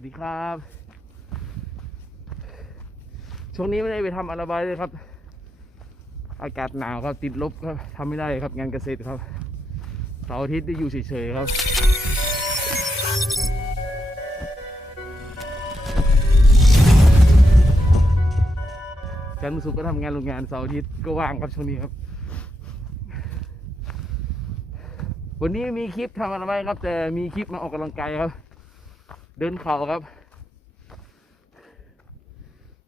วัสดีครับ ช่วงนี้ไม่ได้ไปทำอะไรบายเลยครับ อากาศหนาวครับติดลบครับทำไม่ได้ครับงานเกษตรครับเสาร์อาทิตย์ได้อยู่เฉยๆครับจันทร์ศุกร์ก็ทำงานโรงงานเสาร์อาทิตย์ก็ว่างครับช่วงนี้ครับ วันนี้มีคลิปทำอะไรไหมครับ แต่มีคลิปมาออกกำลังกายครับ เดินเขาครับ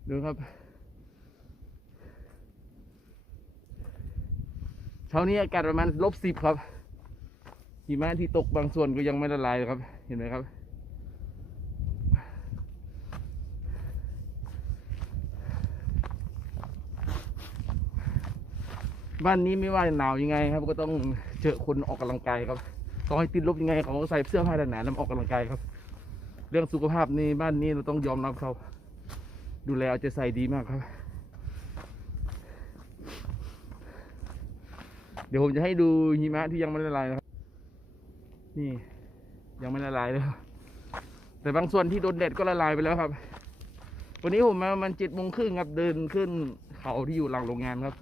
ดูครับเช้านี้อากาศประมาณลบสิบครับหิมะที่ตกบางส่วนก็ยังไม่ละลายครับ เห็นไหมครับ บ้านนี้ไม่ว่าหนาวยังไงครับ ก็ต้องเจอคนออกกำลังกายครับต่อให้ติดลบยังไงเขาก็ใส่เสื้อผ้าหนาๆแล้วออกกำลังกายครับ เรื่องสุขภาพนี่บ้านนี้เราต้องยอมรับเขา ดูแลเอาใจใส่ดีมากครับ เดี๋ยวผมจะให้ดูหิมะที่ยังไม่ละลายนะครับ นี่ ยังไม่ละลายเลยแต่บางส่วนที่โดนแดดก็ละลายไปแล้วครับ วันนี้ผมมามันเจ็ดโมงครึ่งครับเดินขึ้นเขาที่อยู่หลังโรงงานครับ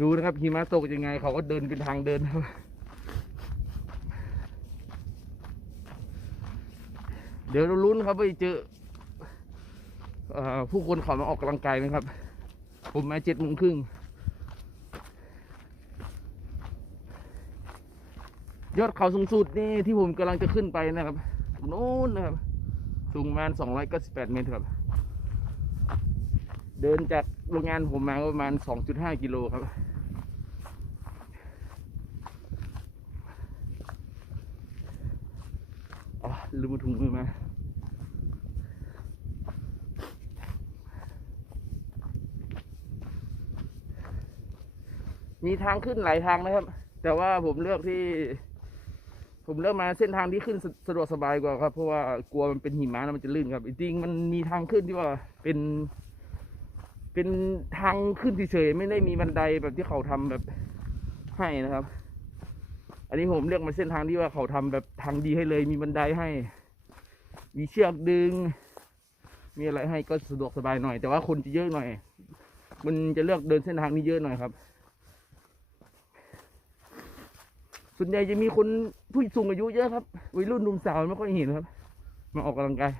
ดูนะครับหิมะตกยังไงเขาก็เดินเป็นทางเดินครับ เดี๋ยวเราลุ้นครับว่าจะเจอผู้คนเขามาออกกำลังกายไหมครับ ผมมาเจ็ดโมงครึ่งยอดเขาสูงสุดนี่ที่ผมกำลังจะขึ้นไปนะครับโน้นนะครับ สูงประมาณสองร้อยเก้าสิบแปดเมตรครับ เดินจากโรงงานผมมาประมาณสองจุดห้ากิโลครับ อ๋อ ลืมมาถุงมือมา มีทางขึ้นหลายทางนะครับ แต่ว่าผมเลือกที่ ผมเลือกมาเส้นทางที่ขึ้นสะสะดวกสบายกว่าครับ เพราะว่ากลัวมันเป็นหิมะแล้วมันจะลื่นครับจริงๆมันมีทางขึ้นที่ว่าเป็น เป็นทางขึ้นเฉยๆไม่ได้มีบันไดแบบที่เขาทำแบบให้นะครับ อันนี้ผมเลือกมาเส้นทางที่ว่าเขาทำแบบทางดีให้เลย มีบันไดให้ มีเชือกดึง มีอะไรให้ก็สะดวกสบายหน่อย แต่ว่าคนจะเยอะหน่อย มันจะเลือกเดินเส้นทางนี้เยอะหน่อยครับ ส่วนใหญ่จะมีคนผู้สูงอายุเยอะครับวัยรุ่นหนุ่มสาวไม่ค่อยเห็นครับ มาออกกำลังกาย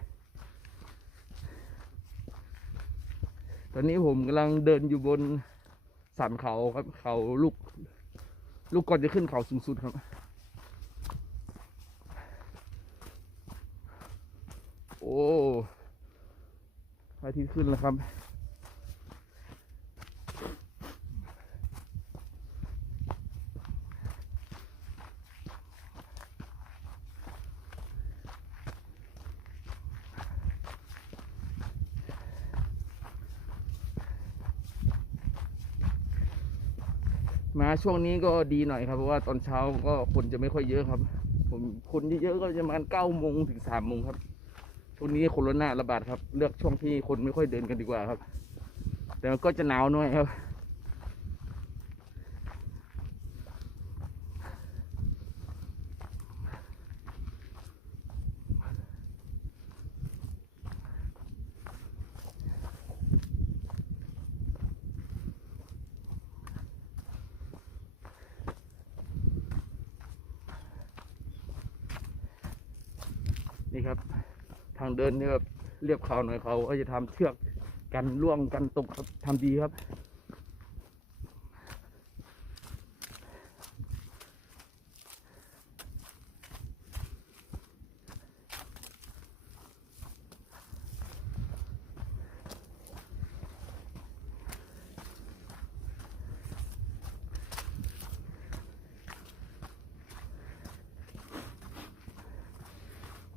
ตอนนี้ผมกำลังเดินอยู่บนสันเขาครับ เขาลูก ลูกก่อนจะขึ้นเขาสูงสุดครับ โอ้พระอาทิตย์ขึ้นแล้วครับ มาช่วงนี้ก็ดีหน่อยครับเพราะว่าตอนเช้าก็คนจะไม่ค่อยเยอะครับ ผมคนเยอะๆก็จะประมาณเก้าโมงถึงสามโมงครับช่วงนี้โควิดระบาดครับ เลือกช่วงที่คนไม่ค่อยเดินกันดีกว่าครับ แต่มันก็จะหนาวหน่อยครับ นี่ครับ ทางเดินนี่แบบเรียบเขาหน่อยเขาก็จะทำเชือกกันล่วงกันตกครับทำดีครับ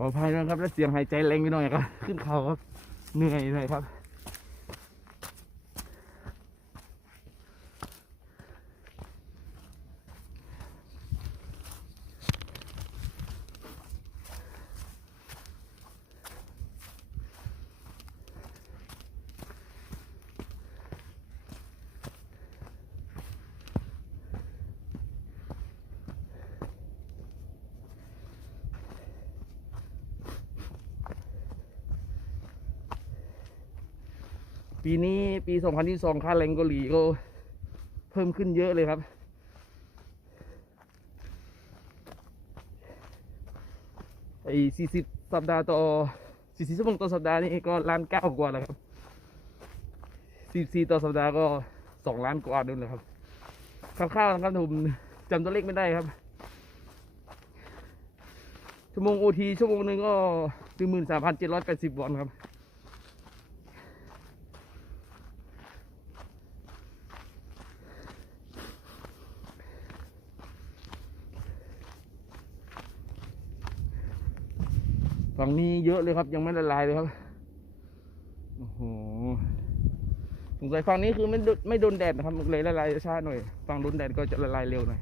ออภัยนะครับและเสียงหายใจแรงไปหน่อยครับ ขึ้นเขาครับเหนื่อยหน่อยครับ ปีนี้ปี 2022ค่าแรงเกาหลีก็เพิ่มขึ้นเยอะเลยครับ ไอ้40 สัปดาห์ต่อ44ชั่วโมงต่อสัปดาห์นี่ก็ล้านเก้ากว่าแล้วครับ 44 ต่อสัปดาห์ก็ 2 ล้านกว่าด้วยเลยครับคร่าวๆนะครับผมจำตัวเลขไม่ได้ครับ ชั่วโมงโอทีชั่วโมงหนึ่งก็หนึ่งหมื่นสามพันเจ็ดร้อยแปดสิบวอนครับ ฝั่งนี้เยอะเลยครับ ยังไม่ละลายเลยครับ โอ้โห สงสัยฝั่งนี้คือไม่โดไม่โดนแดดนะครับมันเลยละลายช้าหน่อย ฝั่งโดนแดดก็จะละลายเร็วหน่อย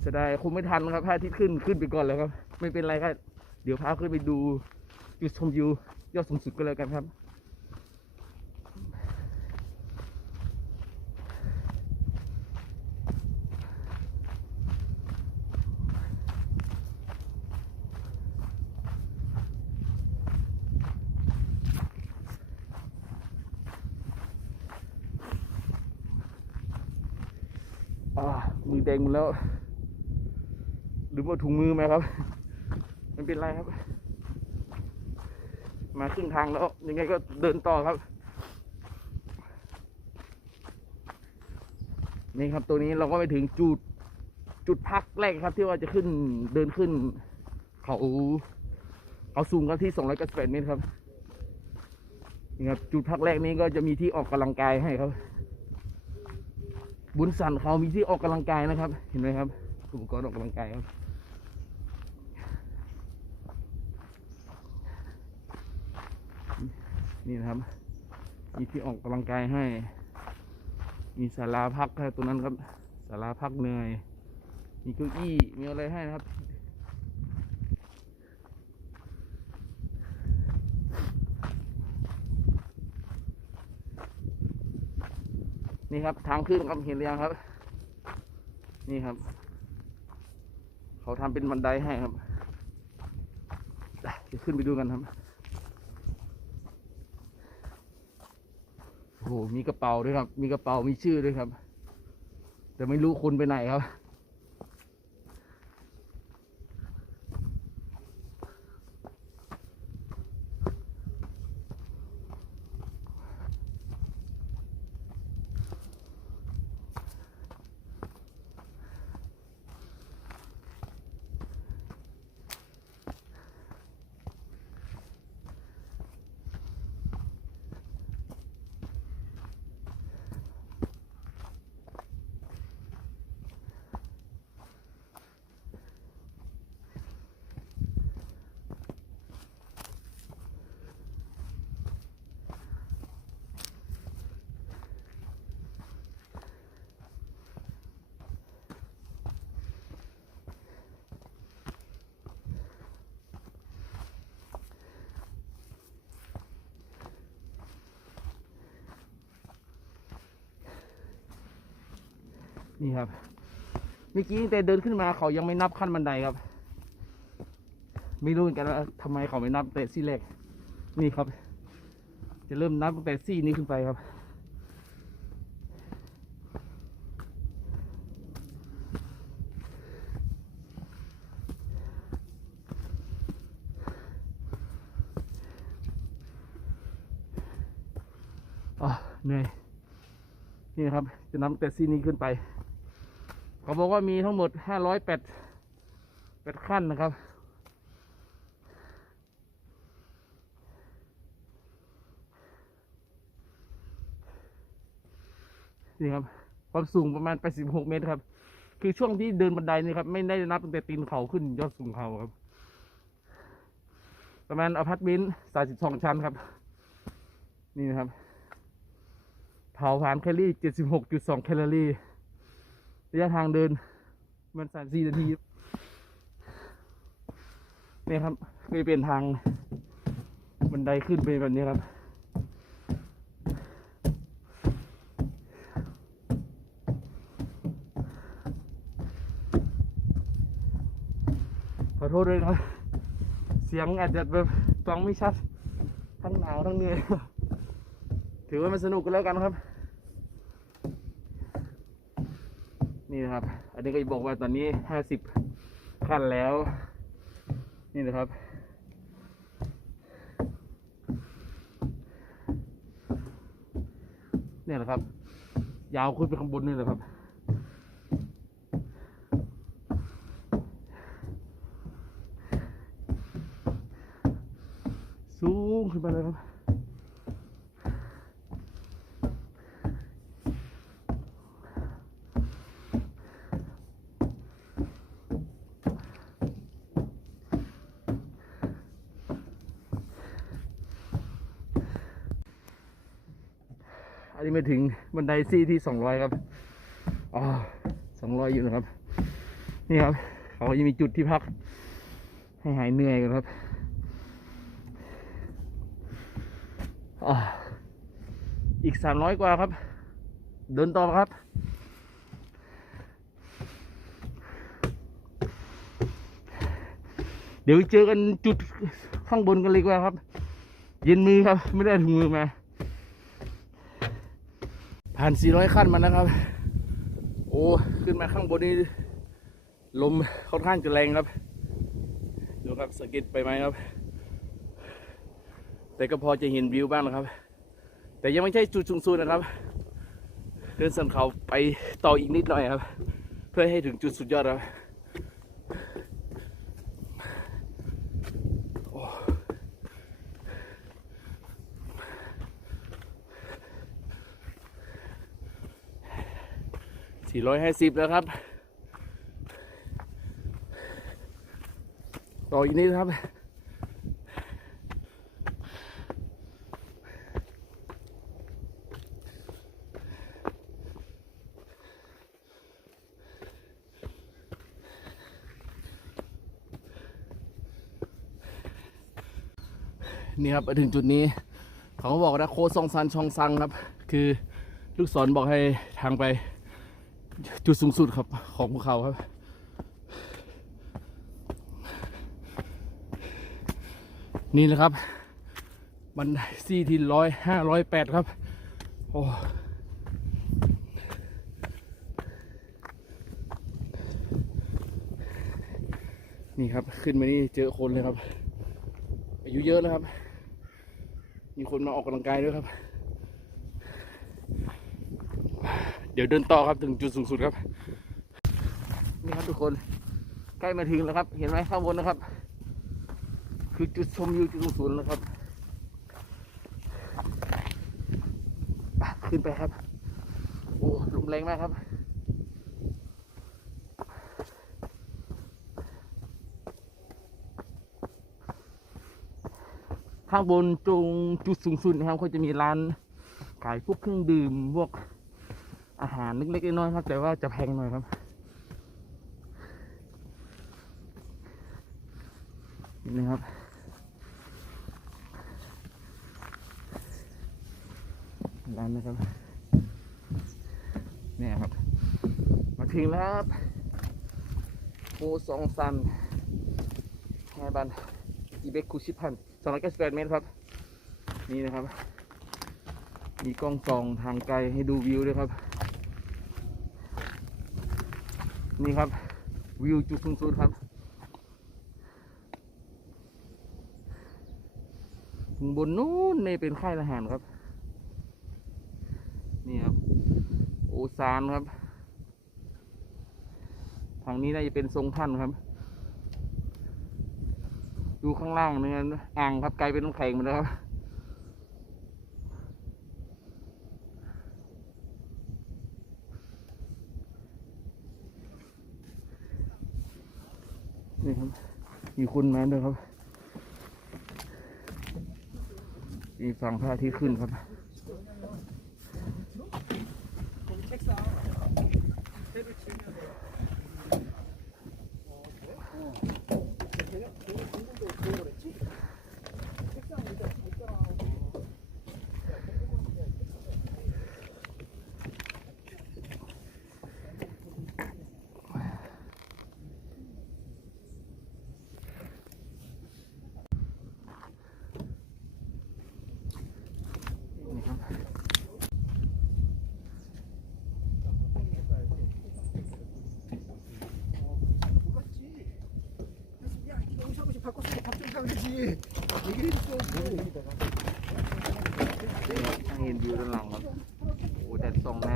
เสียดายคงไม่ทันครับพระอาทิตย์ขึ้นขึ้นไปก่อนแล้วครับ ไม่เป็นไรครับ เดี๋ยวพาขึ้นไปดูจุดชมวิวยอดสูงสุดก็แล้วกันครับ ดงหมดแล้วหรือว่าถุงมือไหมครับไม่เป็นไรครับ มาครึ่งทางแล้ว ยังไงก็เดินต่อครับ นี่ครับตัวนี้เราก็ไปถึงจุดจุดพักแรกครับ ที่ว่าจะขึ้นเดินขึ้น เขาเขาสูงกันที่ 298 เมตรครับนี่ครับ จุดพักแรกนี้ก็จะมีที่ออกกำลังกายให้ครับ บุญสันเขามีที่ออกกำลังกายนะครับ เห็นไหมครับ อุปกรณ์ออกกำลังกายครับนี่นะครับ มีที่ออกกำลังกายให้ มีศาลาพักครับตัวนั้นครับศาลาพักเหนื่อย มีเก้าอี้มีอะไรให้นะครับ นี่ครับ ทางขึ้นครับเห็นหรือยังครับ นี่ครับ เขาทำเป็นบันไดให้ครับเดี๋ยวขึ้นไปดูกันครับโอ้โหมีกระเป๋าด้วยครับ มีกระเป๋ามีชื่อด้วยครับ แต่ไม่รู้คุณไปไหนครับ นี่ครับเมื่อกี้แต่เดินขึ้นมาเขายังไม่นับขั้นบันไดครับ ไม่รู้เหมือนกันว่าทำไมเขาไม่นับแต่ซี่แรกนี่ครับ จะเริ่มนับตั้งแต่ซี่นี้ขึ้นไปครับอะเหนื่อยนี่ครับ จะนับแต่ซี่นี้ขึ้นไป เขาบอกว่ามีทั้งหมดห้าร้อยแปดแปดขั้นนะครับ นี่ครับ ความสูงประมาณ86เมตรครับ คือช่วงที่เดินบันไดนี่ครับ ไม่ได้นับตั้งแต่ตีนเขาขึ้นยอดสูงเขาครับ ประมาณอพาร์ตเมนต์32ชั้นครับ นี่นะครับ เผาผลาญแคลอรี่76.2แคลอรี่ ระยะทางเดินมันสามสี่นาทีเนี่ยครับเคยเป็นทางบันไดขึ้นไปแบบนี้ครับนอโทษด้วยนะเสียงอาจจะแบบฟังไม่ชัด ทั้งหนาวทั้งเหนื่อย ถือว่ามันสนุกกันแล้วกันครับ นี่นะครับ อันนี้ก็จะบอกว่าตอนนี้ห้าสิบขั้นแล้ว นี่นะครับเนี่ยแหละครับ ยาวขึ้นไปข้างบนนี่แหละครับ สูงขึ้นไปเลยครับ อันนี้มาถึงบันไดซี่ที่สองร้อยครับอ๋อสองร้อยอยู่นะครับ นี่ครับ เขาก็จะมีจุดที่พัก ให้หายเหนื่อยกันครับออีกสามร้อยกว่าครับ เดินต่อครับเดี๋ยวเจอกันจุดข้างบนกันเลยกว่าครับ เย็นมือครับ ไม่ได้ถุงมือมา ผ่าน 400 ขั้นมานะครับ โอ้ ขึ้นมาข้างบนนี้ ลมค่อนข้างจะแรงครับ ดูครับสกิดไปไหมครับ แต่ก็พอจะเห็นวิวบ้างนะครับ แต่ยังไม่ใช่จุดสูงสุดนะครับ เดินสันเขาไปต่ออีกนิดหน่อยครับ เพื่อให้ถึงจุดสุดยอดครับ 450 แล้วครับ ต่ออีกนิดครับ นี่ครับมาถึงจุดนี้เขาบอกนะโคซองซันชองซังครับ คือลูกศรบอกให้ทางไป จุดสูงสุดครับของภูเขาครับ นี่แหละครับ บันไดซี่ที่ร้อยห้าร้อยแปดครับ โอ้นี่ครับ ขึ้นมานี่เจอคนเลยครับ อายุเยอะแล้วครับ มีคนมาออกกำลังกายด้วยครับ เดี๋ยวเดินต่อครับถึงจุดสูงสุดครับ นี่ครับทุกคนใกล้มาถึงแล้วครับ เห็นไหมข้างบนนะครับ คือจุดชมวิวจุดสูงสุดแล้วครับขึ้นไปครับ โอ้ลมแรงมากครับข้างบนตรงจุดสูงสุดนะครับเขาจะมีร้านขายพวกเครื่องดื่มพวก อาหารเล็กๆน้อยๆครับ แต่ว่าจะแพงหน่อยครับนี่นะครับร้านนะครับเนี่ยครับ มาถึงแล้วครับโคซองซันแฮบันอีเบกคุชิพันสองร้อยเก้าสิบแปดเมตรครับ นี่นะครับ มีกล้องส่องทางไกลให้ดูวิวด้วยครับ นี่ครับ วิวจุดสูงสุดครับข้างบนนู้นนี่เป็นค่ายทหารครับ นี่ครับ โอซานครับ ทางนี้น่าจะเป็นทรงท่านครับ ดูข้างล่างนี่นอ่างครับกลายเป็นน้ำแข็งหมดแล้วครับ นี่ครับ มีคุณมาด้วยครับ มีฝั่งพระอาทิตย์ขึ้นครับ เห็นวิวด้านหลังครับ โอ้แต่ส่งแน่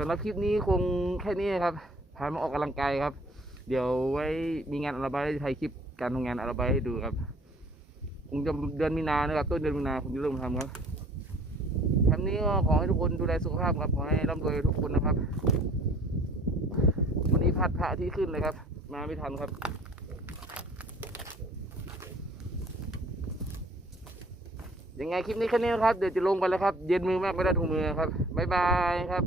สำหรับคลิปนี้คงแค่นี้ครับพามาออกกำลังกายครับ เดี๋ยวไว้มีงานอาราบายไทยคลิปการทำงานอาราบายให้ดูครับคงจะเดือนมีนานะครับต้นเดือนมีนาผมจะเริ่มทำครับคำนี้ก็ขอให้ทุกคนดูแลสุขภาพครับขอให้ร่ำรวยทุกคนนะครับ วันนี้พัดพระอาที่ขึ้นเลยครับ มาไม่ทันครับยังไงคลิปนี้แค่นี้นะครับ เดี๋ยวจะลงไปแล้วครับ เย็นมือมากไม่ได้ถุงมือครับ บ๊ายบายครับ